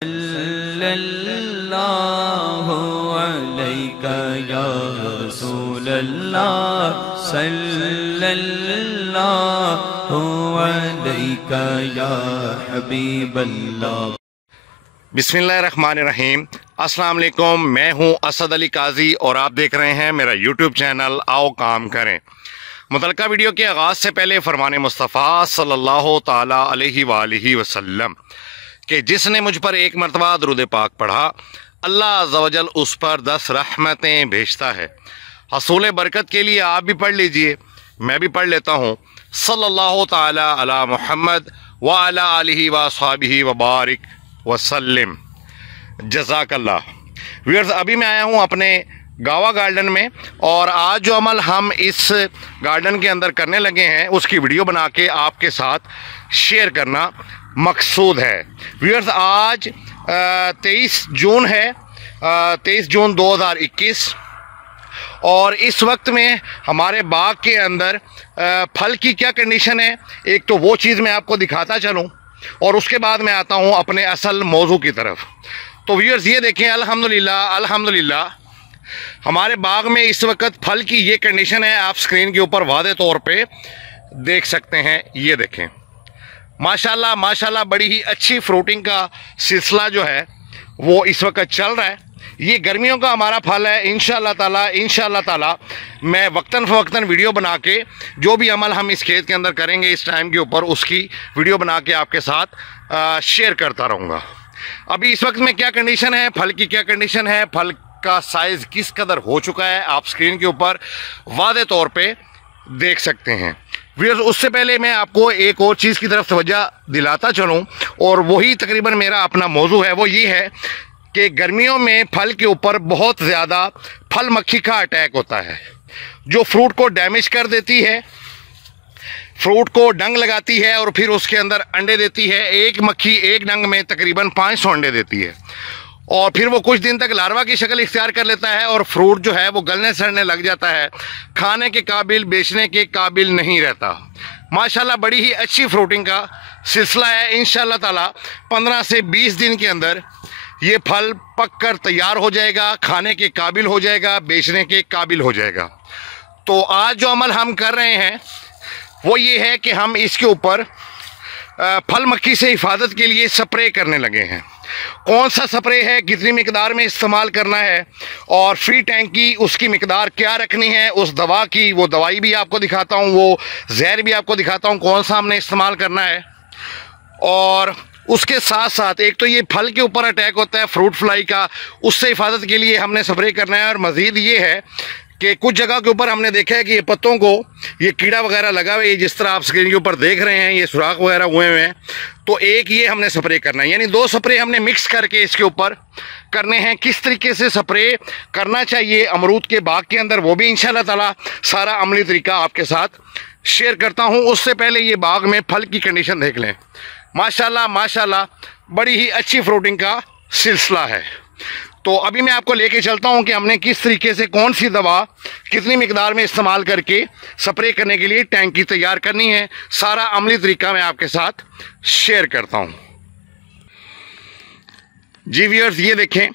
सल्लल्लाहु अलैका या रसूलल्लाह सल्लल्लाहु अलैका या हबीबल्लाह। बिस्मिल्लाहिर्रहमानिर्रहीम। अस्सलाम वालेकुम। मैं हूं असद अली काजी और आप देख रहे हैं मेरा यूट्यूब चैनल आओ काम करें। मुतलका वीडियो के आगाज़ से पहले फरमान मुस्तफ़ा सल्लल्लाहु ताला अलैहि वालिहि वसल्लम कि जिसने मुझ पर एक मरतबा दुरूद पाक पढ़ा अल्लाह अज़्ज़ा वजल उस पर 10 रहमतें भेजता है। हसूल बरकत के लिए आप भी पढ़ लीजिए, मैं भी पढ़ लेता हूँ। सल्लल्लाहु ताला अला मुहम्मद व अला आलिहि व अस्हाबिहि व बारिक वसल्लम। जज़ाकल्लाह। व्यूअर्स, अभी मैं आया हूँ अपने गावा गार्डन में और आज जो अमल हम इस गार्डन के अंदर करने लगे हैं उसकी वीडियो बना के आपके साथ शेयर करना मकसूद है। व्यूअर्स, आज 23 जून है, 23 जून 2021 और इस वक्त में हमारे बाग के अंदर फल की क्या कंडीशन है, एक तो वो चीज़ मैं आपको दिखाता चलूँ और उसके बाद मैं आता हूँ अपने असल मौजू की तरफ। तो व्यूअर्स, ये देखें, अल्हम्दुलिल्लाह अल्हम्दुलिल्लाह हमारे बाग में इस वक्त फल की ये कंडीशन है। आप स्क्रीन के ऊपर वाज़े तौर पे देख सकते हैं। ये देखें, माशाल्लाह माशाल्लाह बड़ी ही अच्छी फ्रूटिंग का सिलसिला जो है वो इस वक्त चल रहा है। ये गर्मियों का हमारा फल है। इंशाअल्लाह ताला मैं वक्तन फ़वक्तन वीडियो बना के जो भी अमल हम इस खेत के अंदर करेंगे इस टाइम के ऊपर उसकी वीडियो बना के आपके साथ शेयर करता रहूँगा। अभी इस वक्त में क्या कंडीशन है, फल की क्या कंडीशन है, फल का साइज़ किस कदर हो चुका है, आप स्क्रीन के ऊपर वाज़े तौर पे देख सकते हैं। व्यूअर्स, उससे पहले मैं आपको एक और चीज़ की तरफ तवज्जो दिलाता चलूँ और वही तकरीबन मेरा अपना मौजू है। वो ये है कि गर्मियों में फल के ऊपर बहुत ज़्यादा फल मक्खी का अटैक होता है जो फ्रूट को डैमेज कर देती है, फ्रूट को डंग लगाती है और फिर उसके अंदर अंडे देती है। एक मक्खी एक डंग में तकरीबन 500 अंडे देती है और फिर वो कुछ दिन तक लार्वा की शक्ल इख्तियार कर लेता है और फ्रूट जो है वो गलने सड़ने लग जाता है, खाने के काबिल, बेचने के काबिल नहीं रहता। माशाल्लाह बड़ी ही अच्छी फ्रूटिंग का सिलसिला है। इंशाअल्लाह ताला 15 से 20 दिन के अंदर ये फल पक कर तैयार हो जाएगा, खाने के काबिल हो जाएगा, बेचने के काबिल हो जाएगा। तो आज जो अमल हम कर रहे हैं वो ये है कि हम इसके ऊपर फल मक्खी से हिफाजत के लिए स्प्रे करने लगे हैं। कौन सा स्प्रे है, कितनी मिकदार में इस्तेमाल करना है और फ्री टैंक की उसकी मिकदार क्या रखनी है, उस दवा की वो दवाई भी आपको दिखाता हूँ, वो जहर भी आपको दिखाता हूँ कौन सा हमने इस्तेमाल करना है। और उसके साथ साथ एक तो ये फल के ऊपर अटैक होता है फ्रूट फ्लाई का, उससे हिफाजत के लिए हमने स्प्रे करना है। और मज़ीद ये है कि कुछ जगह के ऊपर हमने देखा है कि ये पत्तों को ये कीड़ा वगैरह लगा हुआ है, जिस तरह आप स्क्रीन के ऊपर देख रहे हैं ये सुराख वगैरह हुए हुए हैं। तो एक ये हमने स्प्रे करना है, यानी 2 स्प्रे हमने मिक्स करके इसके ऊपर करने हैं। किस तरीके से स्प्रे करना चाहिए अमरूद के बाग के अंदर वो भी इंशाअल्लाह ताला सारा अमली तरीका आपके साथ शेयर करता हूँ। उससे पहले ये बाग में फल की कंडीशन देख लें। माशाल्लाह माशाल्लाह बड़ी ही अच्छी फ्रूटिंग का सिलसिला है। तो अभी मैं आपको लेके चलता हूं कि हमने किस तरीके से कौन सी दवा कितनी मिकदार में इस्तेमाल करके स्प्रे करने के लिए टैंकी तैयार करनी है। सारा अमली तरीका मैं आपके साथ शेयर करता हूं। जी व्यूअर्स, ये देखें,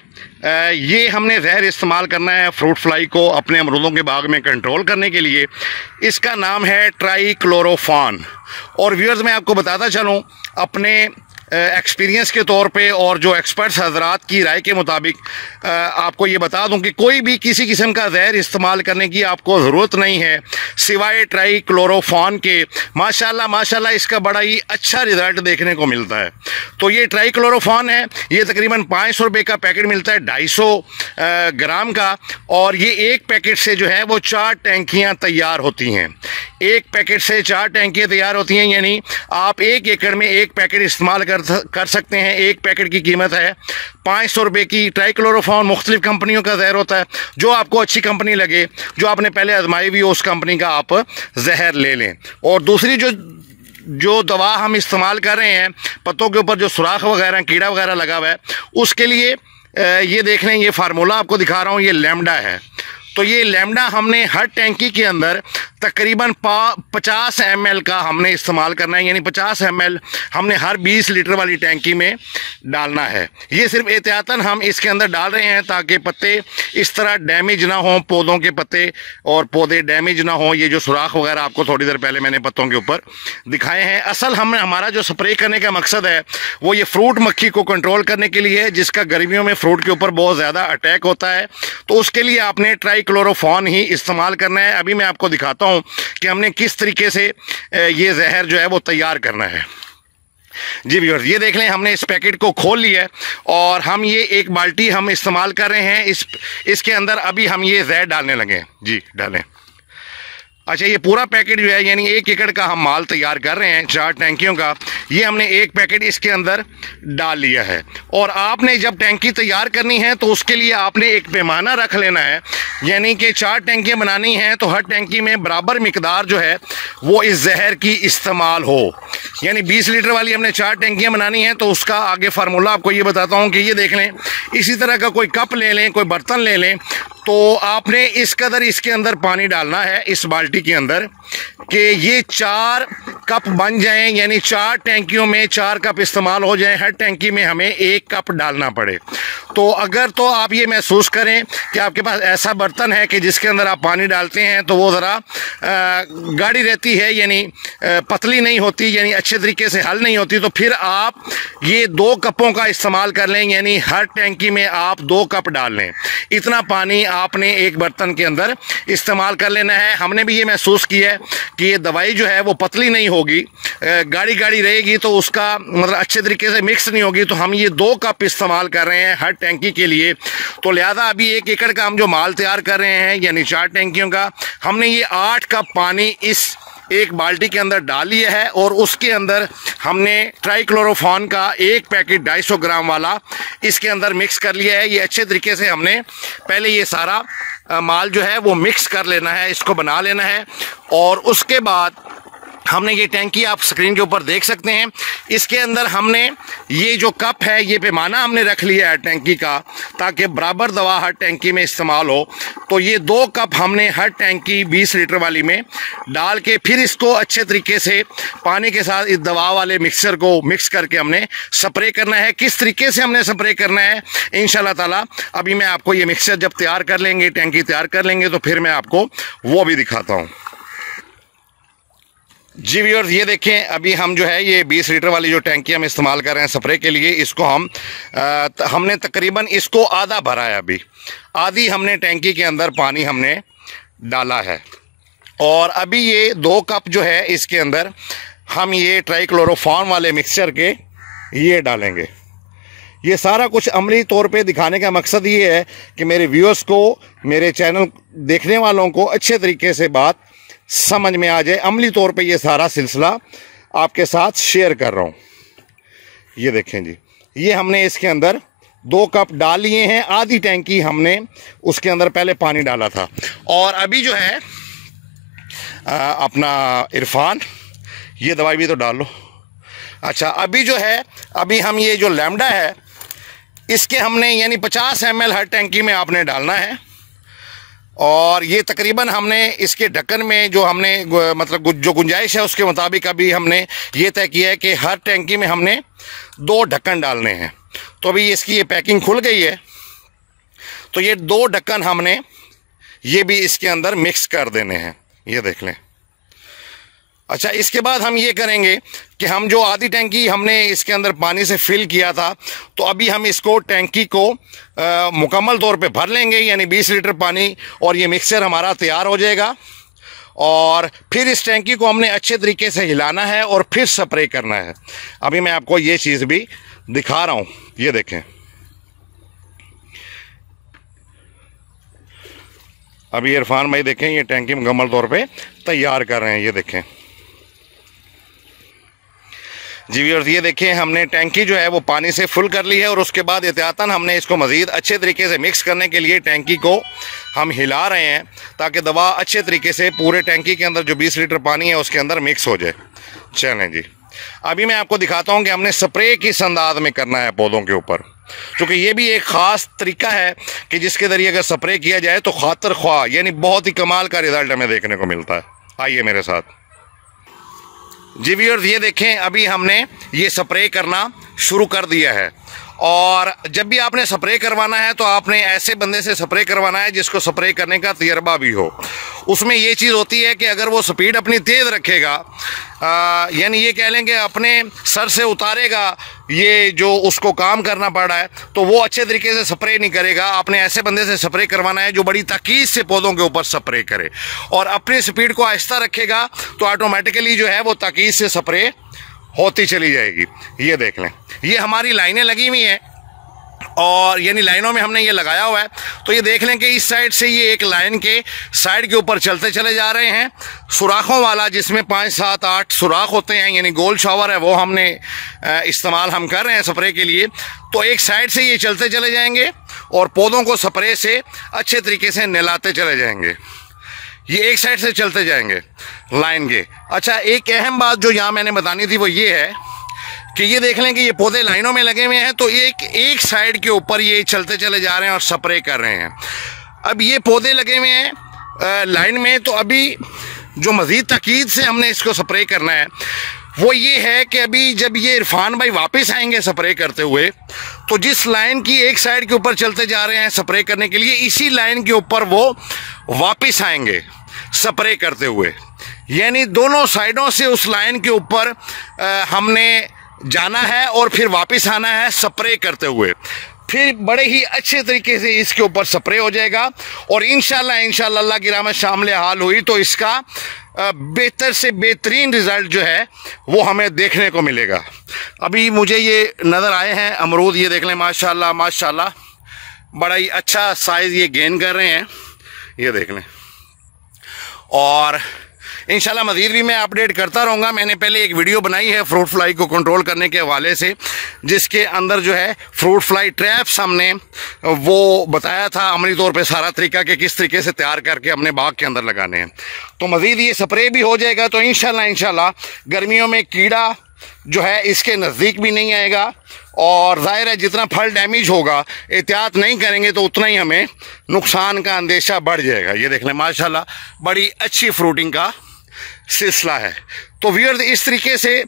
ये हमने जहर इस्तेमाल करना है फ्रूट फ्लाई को अपने अमरूदों के बाग में कंट्रोल करने के लिए। इसका नाम है ट्राइक्लोरोफॉन। और व्यूअर्स, मैं आपको बताता चलूँ अपने एक्सपीरियंस के तौर पे और जो एक्सपर्ट्स हजरात की राय के मुताबिक आपको ये बता दूं कि कोई भी किसी किस्म का जहर इस्तेमाल करने की आपको ज़रूरत नहीं है सिवाय ट्राइक्लोरोफॉन के। माशाल्लाह माशाल्लाह इसका बड़ा ही अच्छा रिज़ल्ट देखने को मिलता है। तो ये ट्राइक्लोरोफॉन है, ये तकरीबन 500 रुपये का पैकेट मिलता है 250 ग्राम का। और ये एक पैकेट से जो है वो 4 टैंकियाँ तैयार होती हैं। एक पैकेट से 4 टैंकियाँ तैयार होती हैं, यानी आप 1 एकड़ में 1 पैकेट इस्तेमाल कर सकते हैं। एक पैकेट की कीमत है 500 रुपये की। ट्राइक्लोरोफॉन मुख्तलिफ कंपनियों का जहर होता है, जो आपको अच्छी कंपनी लगे, जो आपने पहले आजमाई हुई हो उस कंपनी का आप जहर ले लें। और दूसरी जो दवा हम इस्तेमाल कर रहे हैं पत्तों के ऊपर जो सुराख वगैरह कीड़ा वगैरह लगा हुआ है उसके लिए ये देख लें, ये फार्मूला आपको दिखा रहा हूँ, ये लैम्डा है। तो ये लैम्डा हमने हर टैंकी के अंदर तकरीबन 50 ml का हमने इस्तेमाल करना है, यानी 50 ml हमने हर 20 लीटर वाली टैंकी में डालना है। ये सिर्फ एहतियातन हम इसके अंदर डाल रहे हैं ताकि पत्ते इस तरह डैमेज ना हों, पौधों के पत्ते और पौधे डैमेज ना हों। ये जो सुराख वगैरह आपको थोड़ी देर पहले मैंने पत्तों के ऊपर दिखाए हैं, असल हमारा जो स्प्रे करने का मकसद है वो ये फ्रूट मक्खी को कंट्रोल करने के लिए है, जिसका गर्मियों में फ्रूट के ऊपर बहुत ज़्यादा अटैक होता है। तो उसके लिए आपने ट्राइक्लोरोफॉन ही इस्तेमाल करना है। अभी मैं आपको दिखाता हूँ कि हमने किस तरीके से ये जहर जो है वो तैयार करना है। जी व्यूअर्स, ये देख लें, हमने इस पैकेट को खोल लिया है और हम ये एक बाल्टी हम इस्तेमाल कर रहे हैं। इसके अंदर अभी हम ये जहर डालने लगे। जी डालें। अच्छा, ये पूरा पैकेट जो है यानी 1 एकड़ का हम माल तैयार कर रहे हैं 4 टैंकियों का, ये हमने एक पैकेट इसके अंदर डाल लिया है। और आपने जब टैंकी तैयार करनी है तो उसके लिए आपने एक पैमाना रख लेना है, यानी कि 4 टैंकियाँ बनानी हैं तो हर टैंकी में बराबर मिकदार जो है वो इस जहर की इस्तेमाल हो। यानी 20 लीटर वाली हमने 4 टैंकियाँ बनानी हैं तो उसका आगे फार्मूला आपको ये बताता हूँ कि ये देख लें, इसी तरह का कोई कप ले लें, कोई बर्तन ले लें, तो आपने इस कदर इसके अंदर पानी डालना है इस बाल्टी के अंदर कि ये 4 कप बन जाएं, यानी 4 टैंकियों में 4 कप इस्तेमाल हो जाएं। हर टैंकी में हमें 1 कप डालना पड़े। तो अगर तो आप ये महसूस करें कि आपके पास ऐसा बर्तन है कि जिसके अंदर आप पानी डालते हैं तो वो ज़रा गाढ़ी रहती है, यानी पतली नहीं होती, यानी अच्छे तरीके से हल नहीं होती, तो फिर आप ये 2 कपों का इस्तेमाल कर लें, यानी हर टैंकी में आप 2 कप डाल लें। इतना पानी आपने एक बर्तन के अंदर इस्तेमाल कर लेना है। हमने भी ये महसूस किया है कि ये दवाई जो है वो पतली नहीं होगी, गाढ़ी गाढ़ी रहेगी, तो उसका मतलब अच्छे तरीके से मिक्स नहीं होगी। तो हम ये 2 कप इस्तेमाल कर रहे हैं हर टैंकी के लिए। तो लिहाजा अभी 1 एकड़ का हम जो माल तैयार कर रहे हैं यानी 4 टैंकियों का, हमने ये 8 कप पानी इस एक बाल्टी के अंदर डाल लिया है और उसके अंदर हमने ट्राइक्लोरोफॉन का एक पैकेट 250 ग्राम वाला इसके अंदर मिक्स कर लिया है। ये अच्छे तरीके से हमने पहले ये सारा माल जो है वो मिक्स कर लेना है, इसको बना लेना है। और उसके बाद हमने ये टैंकी आप स्क्रीन के ऊपर देख सकते हैं, इसके अंदर हमने ये जो कप है ये पैमाना हमने रख लिया है टैंकी का, ताकि बराबर दवा हर टैंकी में इस्तेमाल हो। तो ये 2 कप हमने हर टैंकी 20 लीटर वाली में डाल के फिर इसको अच्छे तरीके से पानी के साथ इस दवा वाले मिक्सचर को मिक्स करके हमने स्प्रे करना है। किस तरीके से हमने स्प्रे करना है इंशाल्लाह ताला अभी मैं आपको ये मिक्सचर जब तैयार कर लेंगे, टैंकी तैयार कर लेंगे, तो फिर मैं आपको वो भी दिखाता हूँ। जी व्यूअर्स, ये देखें, अभी हम जो है ये 20 लीटर वाली जो टैंकी हम इस्तेमाल कर रहे हैं स्प्रे के लिए, इसको हमने तकरीबन इसको आधा भरा है। अभी आधी हमने टैंकी के अंदर पानी हमने डाला है और अभी ये 2 कप जो है इसके अंदर हम ये ट्राइक्लोरोफॉन वाले मिक्सचर के ये डालेंगे। ये सारा कुछ अमली तौर पे दिखाने का मकसद ये है कि मेरे व्यूअर्स को, मेरे चैनल देखने वालों को अच्छे तरीके से बात समझ में आ जाए। अमली तौर पे ये सारा सिलसिला आपके साथ शेयर कर रहा हूँ। ये देखें जी, ये हमने इसके अंदर 2 कप डाल लिए हैं। आधी टैंकी हमने उसके अंदर पहले पानी डाला था। और अभी जो है अपना इरफान, ये दवाई भी तो डाल लो। अच्छा, अभी जो है अभी हम ये जो लैम्डा है इसके हमने यानी 50 ml हर टैंकी में आपने डालना है। और ये तकरीबन हमने इसके ढक्कन में जो हमने मतलब जो गुंजाइश है उसके मुताबिक अभी हमने ये तय किया है कि हर टैंकी में हमने 2 ढक्कन डालने हैं। तो अभी इसकी ये पैकिंग खुल गई है, तो ये 2 ढक्कन हमने ये भी इसके अंदर मिक्स कर देने हैं। ये देख लें। अच्छा, इसके बाद हम ये करेंगे कि हम जो आधी टैंकी हमने इसके अंदर पानी से फिल किया था, तो अभी हम इसको टैंकी को मुकम्मल तौर पे भर लेंगे, यानी 20 लीटर पानी, और ये मिक्सचर हमारा तैयार हो जाएगा। और फिर इस टैंकी को हमने अच्छे तरीके से हिलाना है और फिर स्प्रे करना है। अभी मैं आपको ये चीज़ भी दिखा रहा हूँ। ये देखें, अभी इरफान भाई देखें ये टैंकी मुकम्मल तौर पे तैयार कर रहे हैं। ये देखें जी व्यूअर्स, ये देखें हमने टैंकी जो है वो पानी से फुल कर ली है और उसके बाद एहतियातन हमने इसको मज़ीद अच्छे तरीके से मिक्स करने के लिए टैंकी को हम हिला रहे हैं ताकि दवा अच्छे तरीके से पूरे टैंकी के अंदर जो 20 लीटर पानी है उसके अंदर मिक्स हो जाए। चलें जी, अभी मैं आपको दिखाता हूँ कि हमने स्प्रे किस अंदाज में करना है पौधों के ऊपर। क्योंकि ये भी एक ख़ास तरीका है कि जिसके ज़रिए अगर स्प्रे किया जाए तो खातर ख्वाह यानी बहुत ही कमाल का रिज़ल्ट हमें देखने को मिलता है। आइए मेरे साथ। जी व्यूअर्स, ये देखें, अभी हमने ये स्प्रे करना शुरू कर दिया है। और जब भी आपने स्प्रे करवाना है तो आपने ऐसे बंदे से स्प्रे करवाना है जिसको स्प्रे करने का तजर्बा भी हो। उसमें ये चीज़ होती है कि अगर वो स्पीड अपनी तेज़ रखेगा, यानी ये कह लेंगे अपने सर से उतारेगा ये जो उसको काम करना पड़ रहा है, तो वो अच्छे तरीके से स्प्रे नहीं करेगा। आपने ऐसे बंदे से स्प्रे करवाना है जो बड़ी ताकीद से पौधों के ऊपर स्प्रे करे, और अपनी स्पीड को आहिस्ता रखेगा तो ऑटोमेटिकली जो है वो ताकीद से स्प्रे होती चली जाएगी। ये देख लें, ये हमारी लाइनें लगी हुई हैं और यानी लाइनों में हमने ये लगाया हुआ है। तो ये देख लें कि इस साइड से ये एक लाइन के साइड के ऊपर चलते चले जा रहे हैं, सुराखों वाला, जिसमें 5, 7, 8 सुराख होते हैं, यानी गोल शावर है, वो हमने इस्तेमाल हम कर रहे हैं स्प्रे के लिए। तो एक साइड से ये चलते चले जाएंगे और पौधों को स्प्रे से अच्छे तरीके से नहलाते चले जाएंगे। ये एक साइड से चलते जाएंगे लाइन के। अच्छा, एक अहम बात जो यहाँ मैंने बतानी थी वो ये है कि ये देख लें कि ये पौधे लाइनों में लगे हुए हैं, तो एक साइड के ऊपर ये चलते चले जा रहे हैं और स्प्रे कर रहे हैं। अब ये पौधे लगे हुए हैं लाइन में, तो अभी जो मज़ीद ताकीद से हमने इसको स्प्रे करना है वो ये है कि अभी जब ये इरफान भाई वापस आएंगे स्प्रे करते हुए, तो जिस लाइन की एक साइड के ऊपर चलते जा रहे हैं स्प्रे करने के लिए, इसी लाइन के ऊपर वो वापस आएंगे स्प्रे करते हुए। यानी दोनों साइडों से उस लाइन के ऊपर हमने जाना है और फिर वापस आना है स्प्रे करते हुए। फिर बड़े ही अच्छे तरीके से इसके ऊपर स्प्रे हो जाएगा और इंशाल्लाह अल्लाह की रहमत शामिल हाल हुई तो इसका बेहतर से बेहतरीन रिज़ल्ट जो है वो हमें देखने को मिलेगा। अभी मुझे ये नज़र आए हैं अमरूद, ये देख लें, माशाल्लाह बड़ा ही अच्छा साइज़ ये गेन कर रहे हैं, ये देख लें। और इंशाल्लाह मज़ीद भी मैं अपडेट करता रहूँगा। मैंने पहले एक वीडियो बनाई है फ्रूट फ्लाई को कंट्रोल करने के हवाले से, जिसके अंदर जो है फ्रूट फ्लाई ट्रैप्स हमने वो बताया था अमली तौर पे सारा तरीका कि किस तरीके से तैयार करके अपने बाग के अंदर लगाने हैं। तो मज़ीद ये स्प्रे भी हो जाएगा तो इंशाल्लाह गर्मियों में कीड़ा जो है इसके नज़दीक भी नहीं आएगा। और ज़ाहिर है जितना फल डैमेज होगा, एहतियात नहीं करेंगे तो उतना ही हमें नुकसान का अंदेशा बढ़ जाएगा। ये देख लें, माशाल्लाह बड़ी अच्छी फ्रूटिंग का सिलसिला है। तो व्यूअर्स, इस तरीके से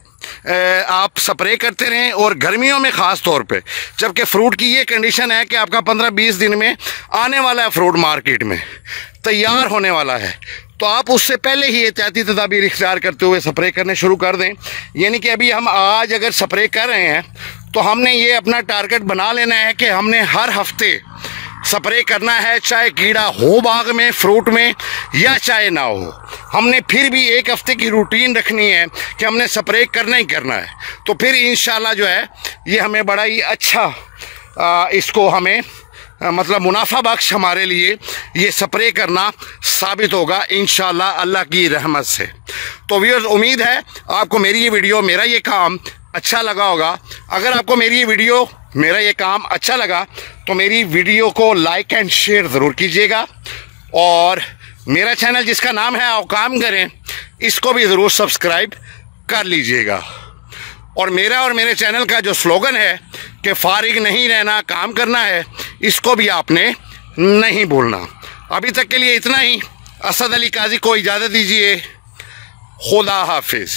आप स्प्रे करते रहें और गर्मियों में ख़ास तौर पे, जबकि फ्रूट की ये कंडीशन है कि आपका 15-20 दिन में आने वाला है, फ्रूट मार्केट में तैयार होने वाला है, तो आप उससे पहले ही एहतियाती तदाबीर इख्तियार करते हुए स्प्रे करने शुरू कर दें। यानी कि अभी हम आज अगर स्प्रे कर रहे हैं तो हमने ये अपना टारगेट बना लेना है कि हमने हर हफ्ते स्प्रे करना है, चाहे कीड़ा हो बाग में, फ्रूट में, या चाहे ना हो। हमने फिर भी एक हफ्ते की रूटीन रखनी है कि हमने स्प्रे करना ही करना है। तो फिर इंशाल्लाह जो है ये हमें बड़ा ही अच्छा इसको हमें मतलब मुनाफा बख्श हमारे लिए ये स्प्रे करना साबित होगा इंशाल्लाह अल्लाह की रहमत से। तो व्यूअर्स, उम्मीद है आपको मेरी ये वीडियो, मेरा ये काम अच्छा लगा होगा। अगर आपको मेरी ये वीडियो, मेरा ये काम अच्छा लगा तो मेरी वीडियो को लाइक एंड शेयर ज़रूर कीजिएगा, और मेरा चैनल जिसका नाम है आओ काम करें, इसको भी ज़रूर सब्सक्राइब कर लीजिएगा। और मेरा और मेरे चैनल का जो स्लोगन है कि फारिग नहीं रहना, काम करना है, इसको भी आपने नहीं भूलना। अभी तक के लिए इतना ही। असद अली काजी को इजाज़त दीजिए। खुदा हाफिज़।